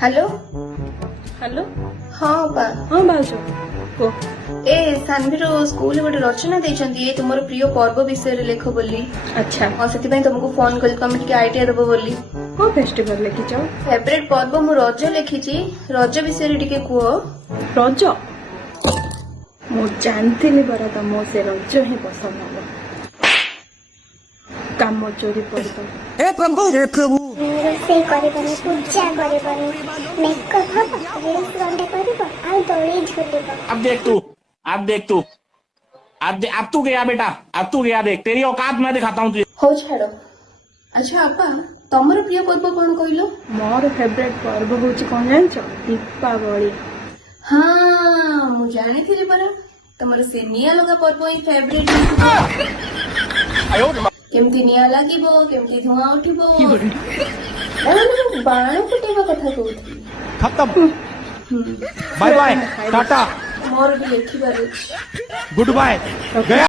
Hello hello हाँ बा हाँ भाଉज को ए सानवीर स्कूल गोटे रचना देइछंती ए तुमर प्रिय पर्व विषय रे लेख बोली अच्छा और सेति पई तुमको फोन कल कम टिके आईडिया देबो बोली को फेस्टिवल लिखिच फेवरेट पर्व मु रज लिखिची रज विषय रे टिके कुओ रज मु जानथिली बरा तमो से रज ही पसंद हबो काम चोरी पड़तो हे प्रभु ରୋଷେଇ କରିବନି ପୂଜା କରିବନି ମେକଅପ୍ ହବ ରିଲ୍ସ ଗଣ୍ଡେ କରିବ ଆଉ ଦୋଳି ଝୁଲିବ। अब देख तू अब तू गया बेटा अब तू गया देख तेरी औकात मैं दिखाता हूँ तुझे। हो छाड़ो अच्छा आपा तमर प्रिय पर्व कोन कहलो मोर फेवरेट पर्व होची कोन जानछ दीपावली हाँ मु जानी थी परा तमर से निया लगा पर्व ही फेवरेट केमती निया लागिबो केमती धुआं उठिबो बाण फुटेबा कथा कहूथी खत्म बाय बाय टाटा मोर भी लेखिबार अछि गुड बाय गया।